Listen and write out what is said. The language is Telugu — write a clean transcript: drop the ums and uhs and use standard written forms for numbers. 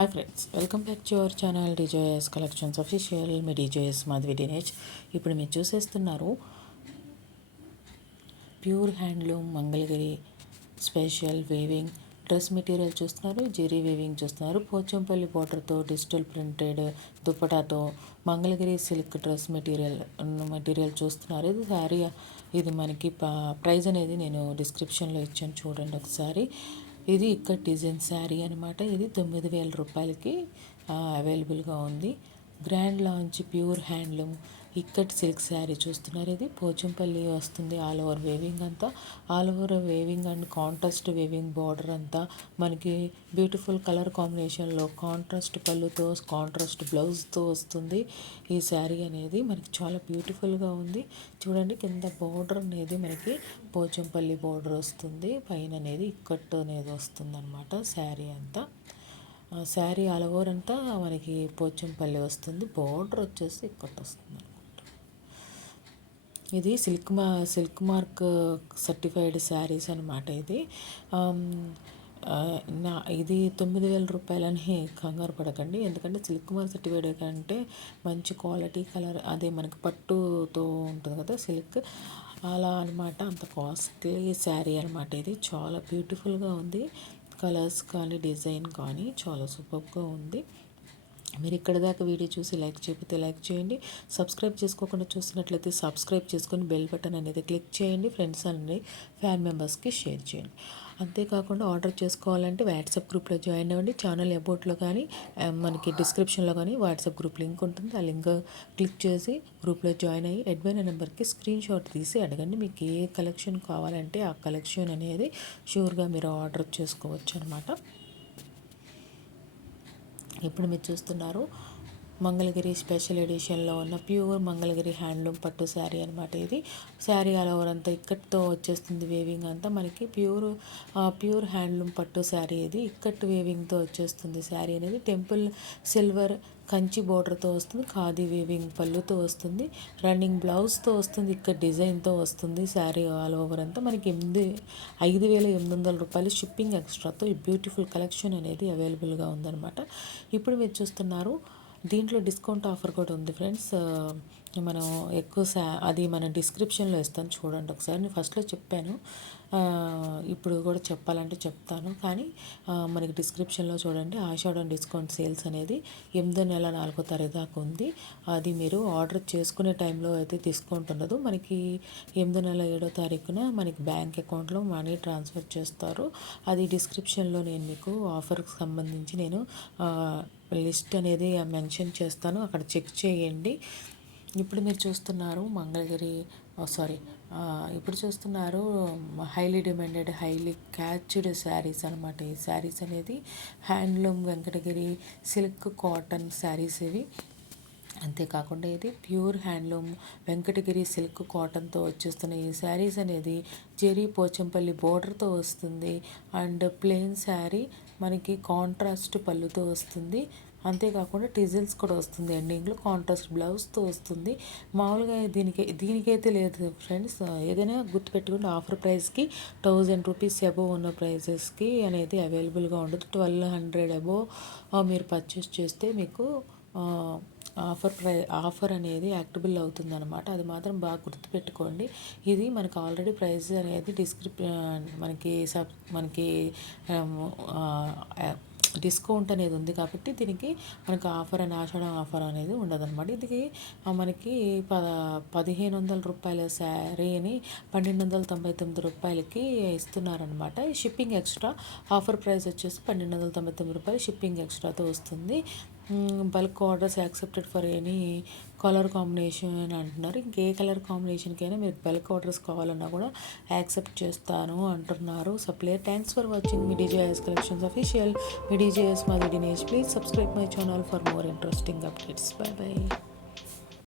Hi friends, welcome back to our channel డిజోఎస్ కలెక్షన్స్ అఫీషియల్. మీ డిజోఎస్ మాధవి దినేష్. ఇప్పుడు మీరు చూసేస్తున్నారు pure handloom Mangalagiri special weaving dress material చూస్తున్నారు. జెరీ వేవింగ్ చూస్తున్నారు. పోచంపల్లి బార్డర్తో డిజిటల్ ప్రింటెడ్ దుప్పటాతో మంగళగిరి సిల్క్ డ్రెస్ మెటీరియల్ చూస్తున్నారు. ఇది శారీ. ఇది మనకి ప్రైస్ అనేది నేను డిస్క్రిప్షన్లో ఇచ్చాను, చూడండి ఒకసారి. ఇది ఇక్కడ డిజైన్ శారీ అనమాట. ఇది 9,000 రూపాయలకి అవైలబుల్గా ఉంది. Grand launch pure handloom ikat silk sari చూస్తున్నారు. ఇది పోచంపల్లి వస్తుంది. ఆల్ ఓవర్ వేవింగ్ అంతా, all over weaving and contrast weaving border అంతా మనకి బ్యూటిఫుల్ కలర్ కాంబినేషన్లో కాంట్రాస్ట్ పళ్ళుతో కాంట్రాస్ట్ బ్లౌజ్తో వస్తుంది. ఈ శారీ అనేది మనకి చాలా బ్యూటిఫుల్గా ఉంది. చూడండి, కింద బార్డర్ అనేది మనకి పోచంపల్లి బార్డర్ వస్తుంది, పైన అనేది ఇక్కట్ అనేది వస్తుంది అనమాట. శారీ అంతా శారీ ఆల్ ఓవర్ అంతా మనకి పోచంపల్లి వస్తుంది. బార్డర్ వచ్చేసి ఇక్కట్ వస్తుంది అనమాట. ఇది సిల్క్ మార్క్ సర్టిఫైడ్ శారీస్ అనమాట. ఇది 9,000 రూపాయలని కంగారు పడకండి, ఎందుకంటే సిల్క్ మార్క్ సర్టిఫైడ్ కంటే మంచి క్వాలిటీ కలర్, అదే మనకి పట్టుతో ఉంటుంది కదా సిల్క్, అలా అనమాట. అంత కాస్ట్లీ శారీ అనమాట. ఇది చాలా బ్యూటిఫుల్గా ఉంది. కలర్స్ కానీ డిజైన్ కానీ చాలా సూపర్గా ఉంది. మీరు ఇక్కడ దాకా వీడియో చూసి లైక్ చేయకపోతే లైక్ చేయండి. సబ్స్క్రైబ్ చేసుకోకుండా చూసినట్లయితే సబ్స్క్రైబ్ చేసుకొని బెల్ బటన్ అనేది క్లిక్ చేయండి. ఫ్రెండ్స్ అండి ఫ్యామిలీ మెంబర్స్కి షేర్ చేయండి. అంతేకాకుండా ఆర్డర్ చేసుకోవాలంటే వాట్సాప్ గ్రూప్లో జాయిన్ అవ్వండి. ఛానల్ అబౌట్లో కానీ మనకి డిస్క్రిప్షన్లో కానీ వాట్సాప్ గ్రూప్ లింక్ ఉంటుంది. ఆ లింక్ క్లిక్ చేసి గ్రూప్లో జాయిన్ అయ్యి అడ్మైన నెంబర్కి స్క్రీన్ షాట్ తీసి అడగండి. మీకు ఏ కలెక్షన్ కావాలంటే ఆ కలెక్షన్ అనేది షూర్గా మీరు ఆర్డర్ చేసుకోవచ్చు అనమాట. ఇప్పుడు మీరు చూస్తున్నారు మంగళగిరి స్పెషల్ ఎడిషన్లో ఉన్న ప్యూర్ మంగళగిరి హ్యాండ్లూమ్ పట్టు శారీ అనమాట. ఇది శారీ ఆల్ ఓవర్ అంతా ఇక్కట్తో వచ్చేస్తుంది. వేవింగ్ అంతా మనకి ప్యూర్ హ్యాండ్లూమ్ పట్టు శారీ. ఇది ఇక్కట్ వేవింగ్తో వచ్చేస్తుంది శారీ అనేది. టెంపుల్ సిల్వర్ కంచి బోర్డర్తో వస్తుంది. ఖాదీ వేవింగ్ పళ్ళుతో వస్తుంది. రన్నింగ్ బ్లౌజ్తో వస్తుంది. ఇక్కడ డిజైన్తో వస్తుంది. శారీ ఆల్ ఓవర్ అంతా మనకి 5,800 రూపాయలు షిప్పింగ్ ఎక్స్ట్రాతో ఈ బ్యూటిఫుల్ కలెక్షన్ అనేది అవైలబుల్గా ఉందన్నమాట. ఇప్పుడు మీరు చూస్తున్నారు దీంట్లో డిస్కౌంట్ ఆఫర్ కూడా ఉంది ఫ్రెండ్స్. మనం అది మన డిస్క్రిప్షన్లో ఇస్తాను, చూడండి ఒకసారి. నేను ఫస్ట్లో చెప్పాను, ఇప్పుడు కూడా చెప్పాలంటే చెప్తాను, కానీ మనకి డిస్క్రిప్షన్లో చూడండి. ఆషాఢం డిస్కౌంట్ సేల్స్ అనేది 8వ నెల 4వ తారీఖు దాకా ఉంది. అది మీరు ఆర్డర్ చేసుకునే టైంలో అయితే డిస్కౌంట్ ఉండదు. మనకి 8వ నెల 7వ తారీఖున మనకి బ్యాంక్ అకౌంట్లో మనీ ట్రాన్స్ఫర్ చేస్తారు. అది డిస్క్రిప్షన్లో నేను మీకు ఆఫర్కి సంబంధించి నేను లిస్ట్ అనేది మెన్షన్ చేస్తాను, అక్కడ చెక్ చేయండి. ఇప్పుడు మీరు చూస్తున్నారు ఇప్పుడు చూస్తున్నారు highly demanded highly cached saris అనమాట. ఈ శారీస్ అనేది handloom Venkatagiri silk cotton saris ఇవి. అంతేకాకుండా ఇది ప్యూర్ హ్యాండ్లూమ్ వెంకటగిరి సిల్క్ కాటన్తో వచ్చేస్తున్న ఈ శారీస్ అనేది జెరీ పోచంపల్లి బోర్డర్తో వస్తుంది. అండ్ ప్లెయిన్ శారీ మనకి కాంట్రాస్ట్ పళ్ళుతో వస్తుంది. అంతేకాకుండా టిజిల్స్ కూడా వస్తుంది. ఎండింగ్లో కాంట్రాస్ట్ బ్లౌజ్తో వస్తుంది. మామూలుగా దీనికైతే లేదు ఫ్రెండ్స్, ఏదైనా గుర్తుపెట్టుకుంటే ఆఫర్ ప్రైస్కి 1,000 రూపీస్ అబోవ్ ఉన్న ప్రైజెస్కి అనేది అవైలబుల్గా ఉండదు. 1,200 అబోవ్ మీరు పర్చేస్ చేస్తే మీకు ఆఫర్ అనేది యాక్టిబుల్ అవుతుంది అనమాట. అది మాత్రం బాగా గుర్తుపెట్టుకోండి. ఇది మనకు ఆల్రెడీ ప్రైస్ అనేది మనకి డిస్కౌంట్ అనేది ఉంది కాబట్టి దీనికి మనకు ఆషాఢం ఆఫర్ అనేది ఉండదన్నమాట. ఇది మనకి 1,500 రూపాయల శారీని 1,299 రూపాయలకి ఇస్తున్నారనమాట. షిప్పింగ్ ఎక్స్ట్రా ఆఫర్ ప్రైస్ వచ్చేసి 1,299 రూపాయలు షిప్పింగ్ ఎక్స్ట్రాతో వస్తుంది. Bulk orders accepted for any colour combination అంటున్నారు. ఇంకే కలర్ కాంబినేషన్కైనా మీరు బల్క్ ఆర్డర్స్ కావాలన్నా కూడా యాక్సెప్ట్ చేస్తాను అంటున్నారు supplier. Thanks for watching me DJS collections official. Me DJS Madhavi Dinesh. Please subscribe my channel for more interesting updates. By by.